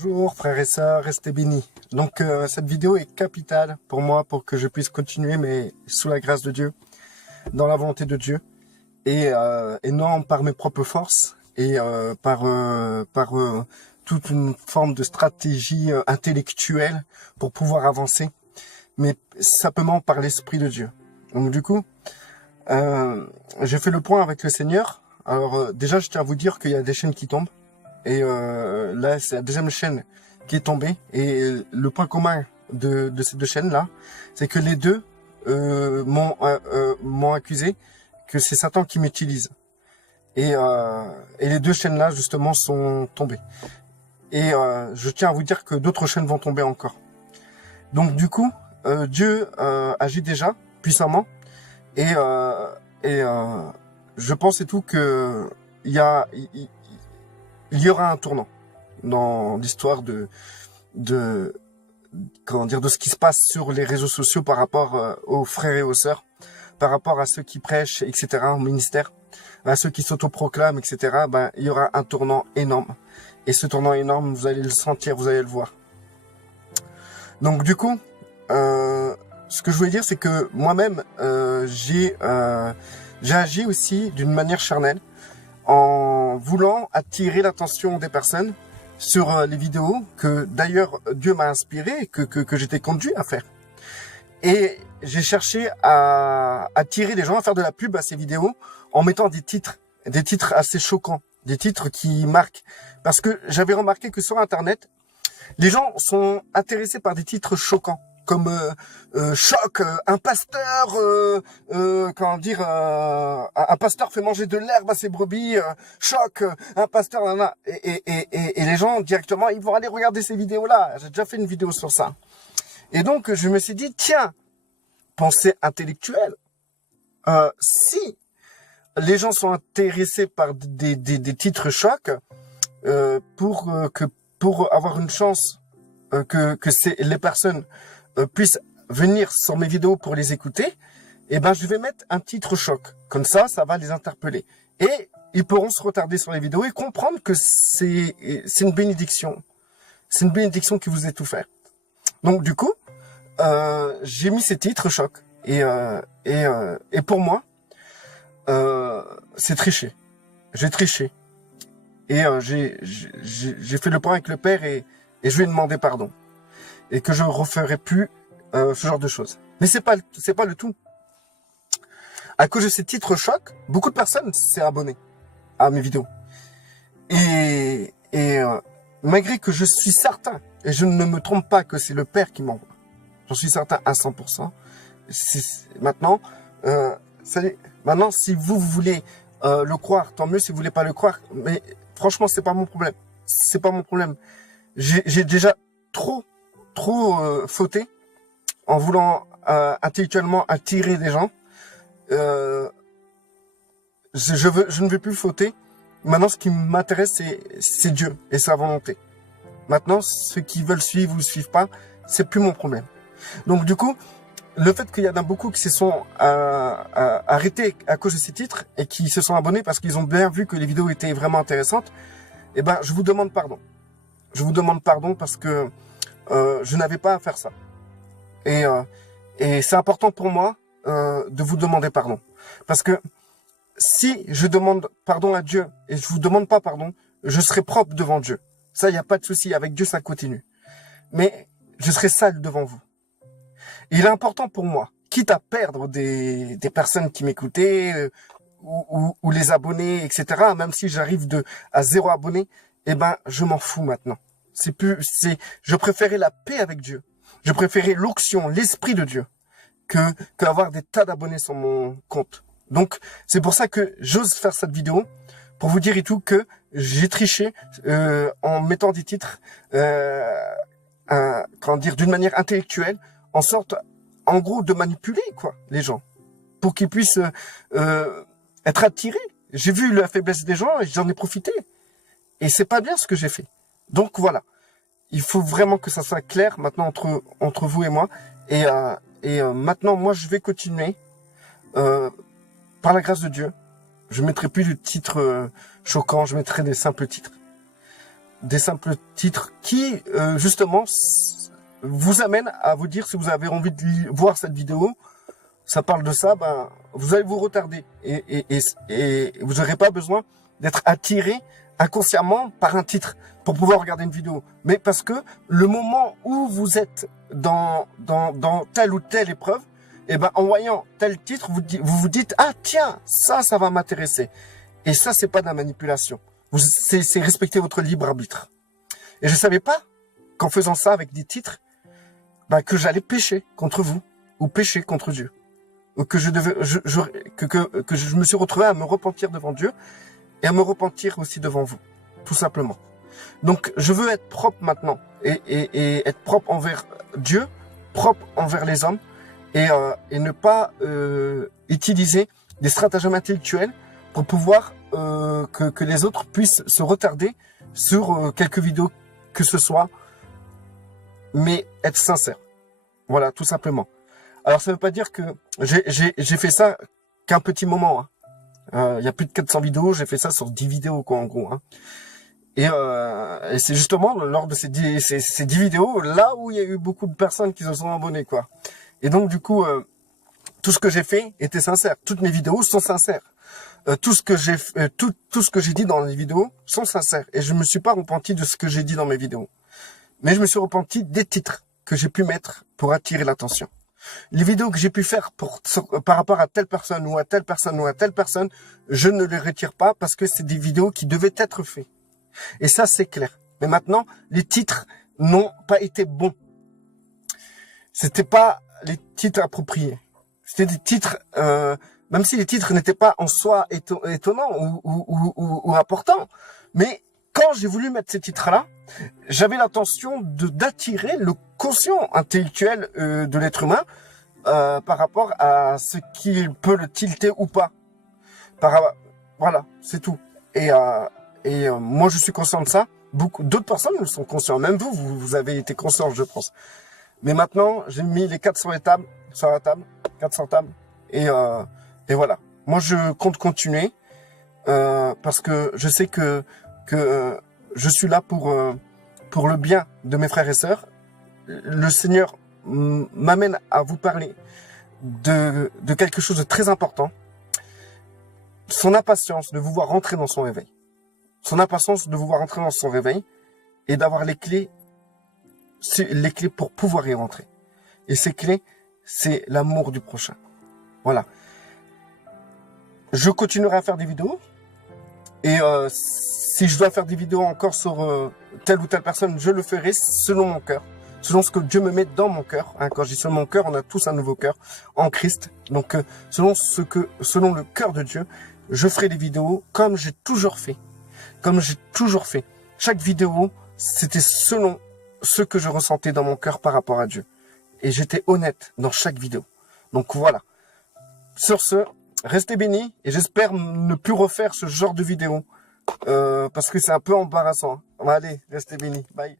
Bonjour frères et sœurs, restez bénis. Donc cette vidéo est capitale pour moi pour que je puisse continuer, mais sous la grâce de Dieu, dans la volonté de Dieu, et non par mes propres forces et par toute une forme de stratégie intellectuelle pour pouvoir avancer, mais simplement par l'Esprit de Dieu. Donc du coup, j'ai fait le point avec le Seigneur. Alors déjà, je tiens à vous dire qu'il y a des chaînes qui tombent. Et là, c'est la deuxième chaîne qui est tombée. Et le point commun de ces deux chaînes-là, c'est que les deux m'ont accusé que c'est Satan qui m'utilise. Et les deux chaînes-là, justement, sont tombées. Et je tiens à vous dire que d'autres chaînes vont tomber encore. Donc du coup, Dieu agit déjà puissamment. Et je pense et tout que il y aura un tournant dans l'histoire de ce qui se passe sur les réseaux sociaux par rapport aux frères et aux sœurs, par rapport à ceux qui prêchent, etc., au ministère, à ceux qui s'autoproclament, etc. Ben, il y aura un tournant énorme. Et ce tournant énorme, vous allez le sentir, vous allez le voir. Donc du coup, ce que je voulais dire, c'est que moi-même, j'ai agi aussi d'une manière charnelle, en voulant attirer l'attention des personnes sur les vidéos que d'ailleurs Dieu m'a inspiré, que j'étais conduit à faire. Et j'ai cherché à attirer les gens à faire de la pub à ces vidéos en mettant des titres assez choquants, des titres qui marquent. Parce que j'avais remarqué que sur Internet, les gens sont intéressés par des titres choquants, comme choc, un pasteur, un pasteur fait manger de l'herbe à ses brebis, choc, un pasteur, nana. Et les gens directement, ils vont aller regarder ces vidéos-là. J'ai déjà fait une vidéo sur ça. Et donc je me suis dit, tiens, pensée intellectuelle. Si les gens sont intéressés par des titres chocs, pour avoir une chance que les personnes puissent venir sur mes vidéos pour les écouter, eh ben je vais mettre un titre choc. Comme ça va les interpeller. Et ils pourront se retarder sur les vidéos et comprendre que c'est une bénédiction. C'est une bénédiction qui vous est offerte. Donc du coup, j'ai mis ces titres choc. Et pour moi, c'est tricher. J'ai triché. Et j'ai fait le point avec le Père et je lui ai demandé pardon. Et que je ne referai plus ce genre de choses. Mais c'est pas le tout. À cause de ces titres chocs, beaucoup de personnes s'est abonné à mes vidéos. Et malgré que je suis certain, et je ne me trompe pas que c'est le Père qui m'envoie, j'en suis certain à 100%. Maintenant, maintenant, si vous voulez le croire, tant mieux. Si vous voulez pas le croire, mais franchement, c'est pas mon problème. C'est pas mon problème. J'ai déjà trop fauté en voulant intellectuellement attirer des gens. Je ne veux plus fauter. Maintenant, ce qui m'intéresse, c'est Dieu et sa volonté. Maintenant, ceux qui veulent suivre ou suivent pas, c'est plus mon problème. Donc, du coup, le fait qu'il y en a beaucoup qui se sont arrêtés à cause de ces titres et qui se sont abonnés parce qu'ils ont bien vu que les vidéos étaient vraiment intéressantes, eh ben, je vous demande pardon. Je vous demande pardon parce que je n'avais pas à faire ça. Et c'est important pour moi de vous demander pardon. Parce que si je demande pardon à Dieu et je vous demande pas pardon, je serai propre devant Dieu. Ça, il n'y a pas de souci. Avec Dieu, ça continue. Mais je serai sale devant vous. Il est important pour moi, quitte à perdre des personnes qui m'écoutaient ou les abonnés, etc. Même si j'arrive à 0 abonnés, eh ben je m'en fous maintenant. Je préférais la paix avec Dieu. Je préférais l'onction, l'esprit de Dieu, qu'avoir des tas d'abonnés sur mon compte. Donc c'est pour ça que j'ose faire cette vidéo pour vous dire et tout que j'ai triché en mettant des titres, d'une manière intellectuelle, en sorte, en gros, de manipuler les gens pour qu'ils puissent être attirés. J'ai vu la faiblesse des gens et j'en ai profité. Et c'est pas bien ce que j'ai fait. Donc voilà, il faut vraiment que ça soit clair maintenant entre vous et moi. Et maintenant, moi, je vais continuer par la grâce de Dieu. Je mettrai plus de titres choquants, je mettrai des simples titres. des simples titres qui, justement, vous amènent à vous dire si vous avez envie de voir cette vidéo, ça parle de ça, ben, vous allez vous retarder et vous n'aurez pas besoin d'être attiré inconsciemment par un titre pour pouvoir regarder une vidéo. Mais parce que le moment où vous êtes dans telle ou telle épreuve, et ben, en voyant tel titre, vous vous dites, ah, tiens, ça va m'intéresser. Et ça, c'est pas de la manipulation. C'est respecter votre libre arbitre. Et je savais pas qu'en faisant ça avec des titres, ben, que j'allais pécher contre vous ou pécher contre Dieu. Ou que je me suis retrouvé à me repentir devant Dieu et à me repentir aussi devant vous. Tout simplement. Donc, je veux être propre maintenant et être propre envers Dieu, propre envers les hommes et ne pas utiliser des stratagèmes intellectuels pour pouvoir que les autres puissent se retarder sur quelques vidéos que ce soit, mais être sincère. Voilà, tout simplement. Alors, ça veut pas dire que j'ai fait ça qu'un petit moment. Il y a plus de 400 vidéos, j'ai fait ça sur 10 vidéos, quoi, en gros. Hein. Et c'est justement lors de ces 10 vidéos, là où il y a eu beaucoup de personnes qui se sont abonnées, quoi. Et donc, du coup, tout ce que j'ai fait était sincère. Toutes mes vidéos sont sincères. Tout ce que j'ai dit dans les vidéos sont sincères. Et je me suis pas repenti de ce que j'ai dit dans mes vidéos. Mais je me suis repenti des titres que j'ai pu mettre pour attirer l'attention. Les vidéos que j'ai pu faire par rapport à telle personne ou à telle personne ou à telle personne, je ne les retire pas parce que c'est des vidéos qui devaient être faites. Et ça, c'est clair. Mais maintenant, les titres n'ont pas été bons. C'était pas les titres appropriés. C'était des titres, même si les titres n'étaient pas en soi étonnants ou importants. Mais quand j'ai voulu mettre ces titres-là, j'avais l'intention d'attirer le quotient intellectuel de l'être humain par rapport à ce qu'il peut le tilter ou pas. Voilà, c'est tout. Et moi, je suis conscient de ça. Beaucoup d'autres personnes sont conscients. Même vous avez été conscient, je pense. Mais maintenant, j'ai mis les 400 tables sur la table, 400 tables, et voilà. Moi, je compte continuer parce que je sais que je suis là pour le bien de mes frères et sœurs. Le Seigneur m'amène à vous parler de quelque chose de très important. Son impatience de vous voir rentrer dans son réveil. Son impatience de vous voir rentrer dans son réveil et d'avoir les clés pour pouvoir y rentrer. Et ces clés, c'est l'amour du prochain. Voilà. Je continuerai à faire des vidéos. Et si je dois faire des vidéos encore sur telle ou telle personne, je le ferai selon mon cœur. Selon ce que Dieu me met dans mon cœur. Hein, quand je dis selon mon cœur, on a tous un nouveau cœur en Christ. Donc, selon le cœur de Dieu, je ferai des vidéos comme j'ai toujours fait. Comme j'ai toujours fait. Chaque vidéo, c'était selon ce que je ressentais dans mon cœur par rapport à Dieu. Et j'étais honnête dans chaque vidéo. Donc voilà. Sur ce, restez bénis et j'espère ne plus refaire ce genre de vidéo. Parce que c'est un peu embarrassant. Allez, restez bénis. Bye.